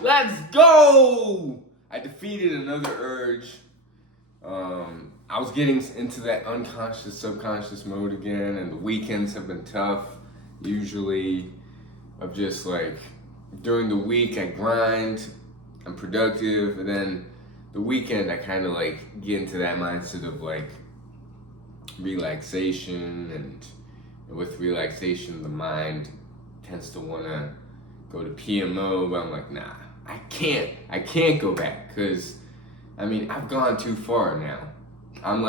Let's go! I defeated another urge. I was getting into that unconscious, subconscious mode again, and the weekends have been tough. Usually, of just like during the week I grind, I'm productive, and then the weekend I kind of like get into that mindset of like relaxation, and with relaxation, the mind tends to want to go to PMO, but I'm like, nah, I can't go back, because I mean, I've gone too far now. I'm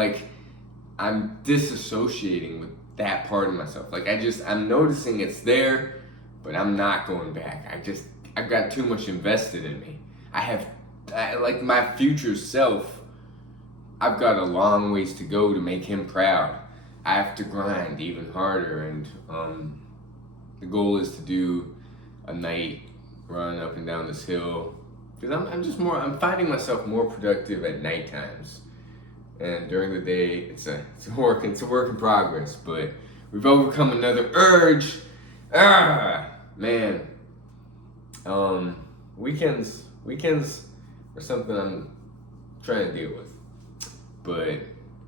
disassociating with that part of myself. Like, I'm noticing it's there, but I'm not going back. I've got too much invested in me. Like my future self, I've got a long ways to go to make him proud. I have to grind even harder, and the goal is to do a night run up and down this hill, because I'm finding myself more productive at night times, and during the day it's a work in progress. But we've overcome another urge. Man, weekends are something I'm trying to deal with, but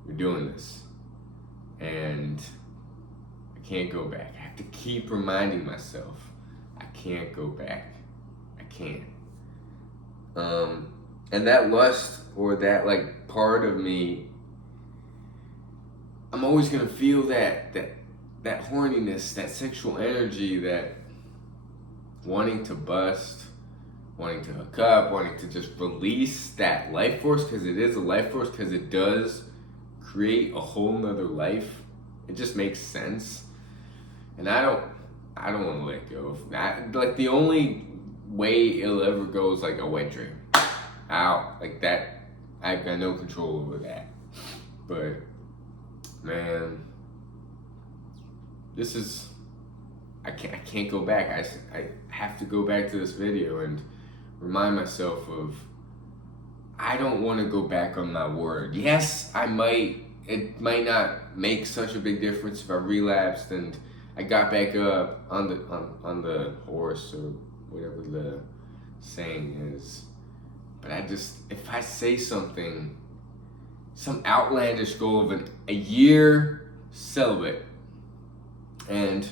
we're doing this, and I can't go back. I have to keep reminding myself I can't go back. I can't. And that lust, or that like part of me, I'm always gonna feel that horniness, that sexual energy, that wanting to bust, wanting to hook up, wanting to just release that life force, because it is a life force, because it does create a whole nother life. It just makes sense. And I don't want to let go of that. Like, the only way it'll ever go is like a wet dream. Out like that. I've got no control over that. But man, this is, I can't go back. I have to go back to this video and remind myself of, I don't want to go back on my word. Yes, it might not make such a big difference if I relapsed and I got back up on the horse, or whatever the saying is. But if I say something, some outlandish goal of a year celibate, and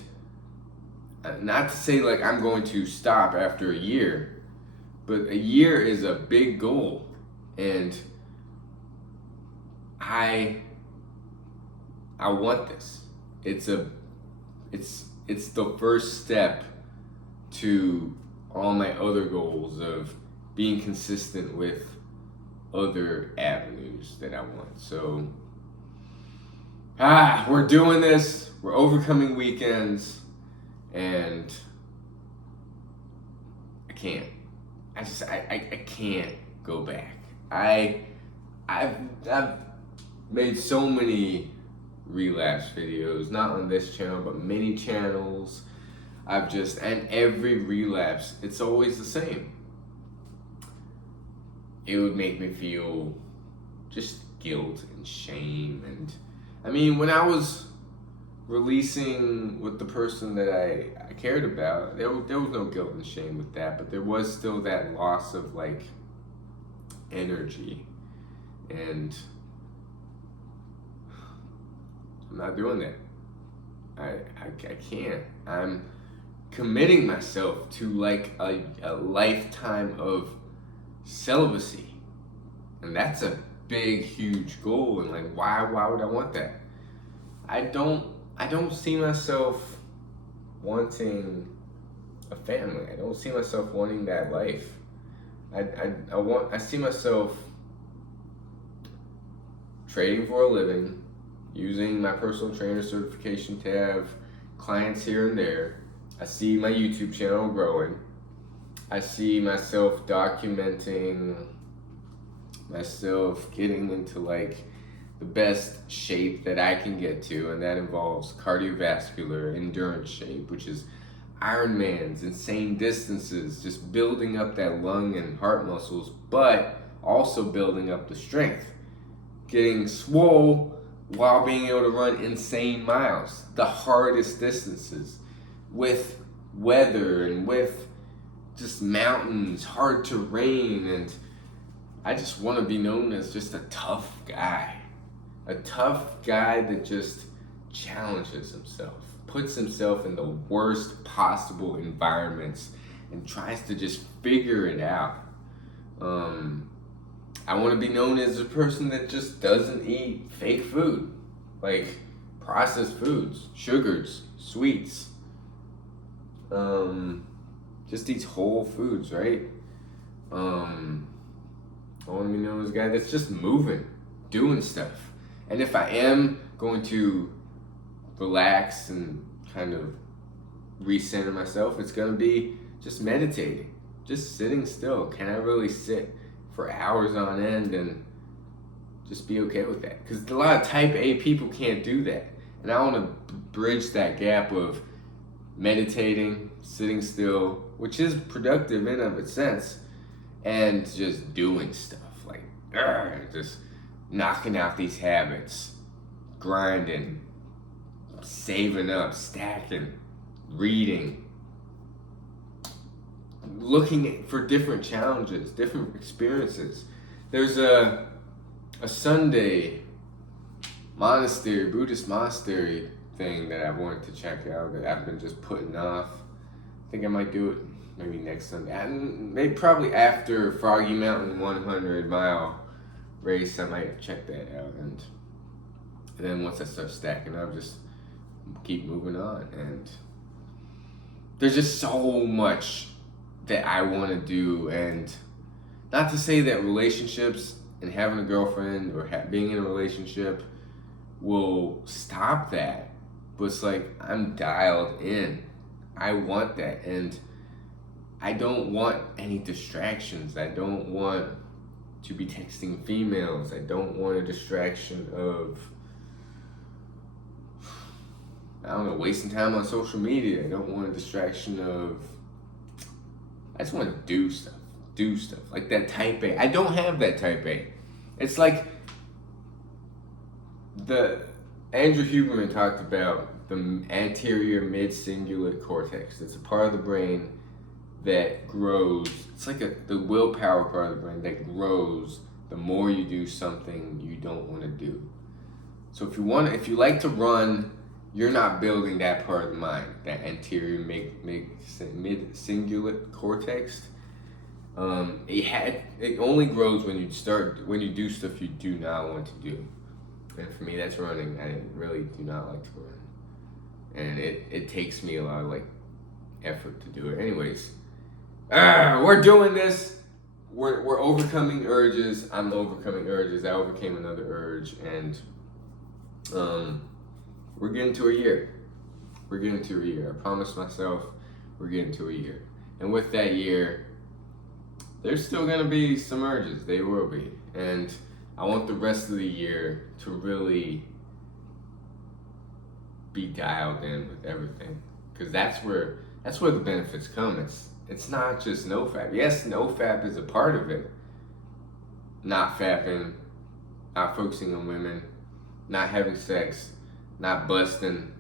not to say like I'm going to stop after a year, but a year is a big goal, and I want this. It's the first step to all my other goals of being consistent with other avenues that I want. So, we're doing this. We're overcoming weekends, and I can't. I can't go back. I've made so many relapse videos, not on this channel, but many channels. And every relapse, it's always the same. It would make me feel just guilt and shame. And I mean, when I was releasing with the person that I cared about, there was no guilt and shame with that, but there was still that loss of like energy. And I'm not doing that. I can't. I'm committing myself to like a lifetime of celibacy, and that's a big, huge goal. And like, why would I want that? I don't see myself wanting a family. I don't see myself wanting that life. I see myself trading for a living, using my personal trainer certification to have clients here and there. I see my YouTube channel growing. I see myself documenting myself getting into like the best shape that I can get to, and that involves cardiovascular endurance shape, which is Ironmans, insane distances, just building up that lung and heart muscles, but also building up the strength, getting swole while being able to run insane miles, the hardest distances, with weather and with just mountains, hard terrain, and I just want to be known as just a tough guy. A tough guy that just challenges himself, puts himself in the worst possible environments, and tries to just figure it out. I want to be known as a person that just doesn't eat fake food, like processed foods, sugars, sweets. Just eats whole foods, right? I want to be known as a guy that's just moving, doing stuff. And if I am going to relax and kind of recenter myself, it's going to be just meditating, just sitting still. Can I really sit for hours on end and just be okay with that? Because a lot of type A people can't do that. And I want to bridge that gap of meditating, sitting still, which is productive in of its sense, and just doing stuff like just knocking out these habits, grinding, saving up, stacking, reading, looking for different challenges, different experiences. There's a Sunday monastery, Buddhist monastery thing that I wanted to check out that I've been just putting off. I think I might do it maybe next Sunday. Maybe probably after Froggy Mountain 100-mile race, I might check that out. And then once I start stacking up, just keep moving on. And there's just so much that I want to do. And not to say that relationships and having a girlfriend or being in a relationship will stop that. But it's like, I'm dialed in. I want that. And I don't want any distractions. I don't want to be texting females. I don't want a distraction of, I don't know, wasting time on social media. I don't want a distraction of, I just want to do stuff. Like that type A. I don't have that type A. It's like Andrew Huberman talked about the anterior mid-cingulate cortex. It's a part of the brain that grows. It's like the willpower part of the brain that grows the more you do something you don't want to do. So if you like to run, you're not building that part of the mind, that anterior mid-cingulate cortex. It only grows when you do stuff you do not want to do. And for me, that's running. I really do not like to run. And it takes me a lot of effort to do it. Anyways, we're doing this. We're overcoming urges. I'm overcoming urges. I overcame another urge, and we're getting to a year. I promised myself we're getting to a year. And with that year, there's still gonna be some urges. They will be. And I want the rest of the year to really be dialed in with everything, because that's where the benefits come. It's not just NoFap. Yes, NoFap is a part of it. Not fapping, not focusing on women, not having sex, not busting.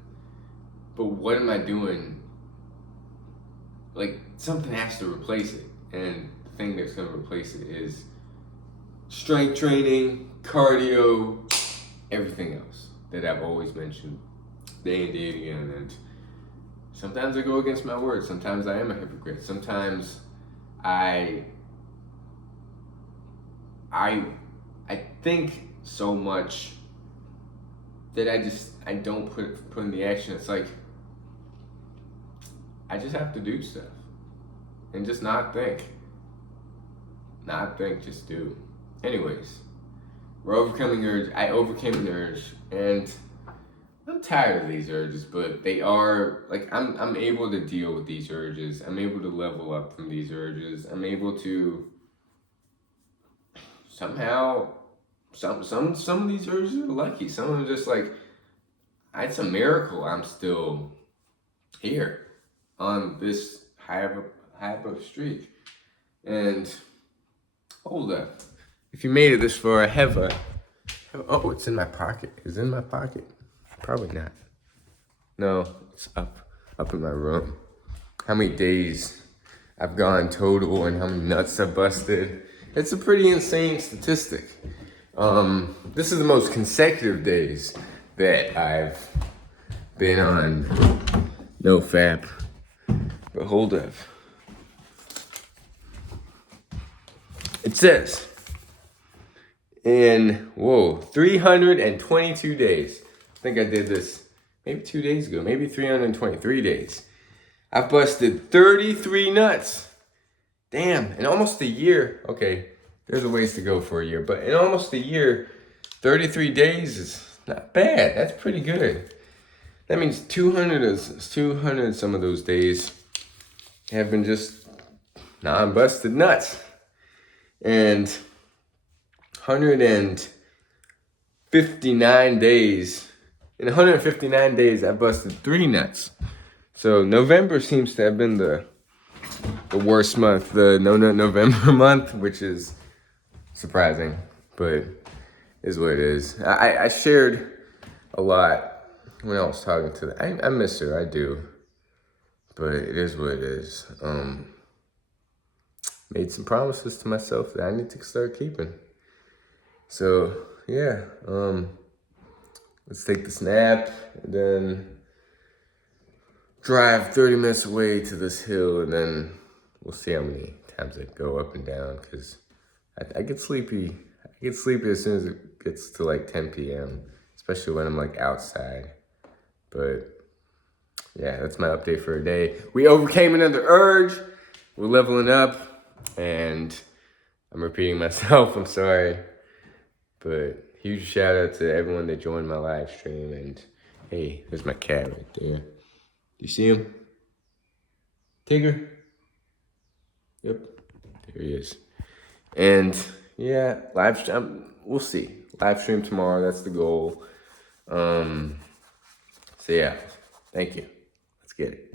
But what am I doing? Something has to replace it, and the thing that's gonna replace it is strength training, cardio, everything else that I've always mentioned day and day again. And sometimes I go against my word. Sometimes I am a hypocrite. Sometimes I think so much that I don't put in the action. It's like I just have to do stuff and just not think, just do. Anyways, we're overcoming urge. I overcame an urge, and I'm tired of these urges, but they are I'm able to deal with these urges. I'm able to level up from these urges. I'm able to somehow some of these urges are lucky. Some of them just it's a miracle I'm still here on this high of a streak. And hold up. If you made it this far, I have oh, it's in my pocket. Is it in my pocket? Probably not. No, it's up in my room. How many days I've gone total and how many nuts I've busted. It's a pretty insane statistic. This is the most consecutive days that I've been on NoFap. But hold up. It says, in, 322 days. I think I did this maybe 2 days ago, maybe 323 days. I've busted 33 nuts. Damn, in almost a year. Okay, there's a ways to go for a year, but in almost a year, 33 days is not bad. That's pretty good. That means 200 some of those days have been just non-busted nuts. And 159 days, in 159 days, I busted 3 nuts. So November seems to have been the worst month, the No Nut November month, which is surprising, but is what it is. I shared a lot when I was talking to them. I miss her, I do, but it is what it is. Made some promises to myself that I need to start keeping. So yeah, let's take the snap and then drive 30 minutes away to this hill, and then we'll see how many times I go up and down, because I get sleepy. I get sleepy as soon as it gets to like 10 p.m., especially when I'm like outside. But yeah, that's my update for a day. We overcame another urge. We're leveling up, and I'm repeating myself, I'm sorry. But huge shout out to everyone that joined my live stream. And hey, there's my cat right there. You see him? Tigger? Yep, there he is. And yeah, live stream, we'll see. Live stream tomorrow, that's the goal. So yeah, thank you. Let's get it.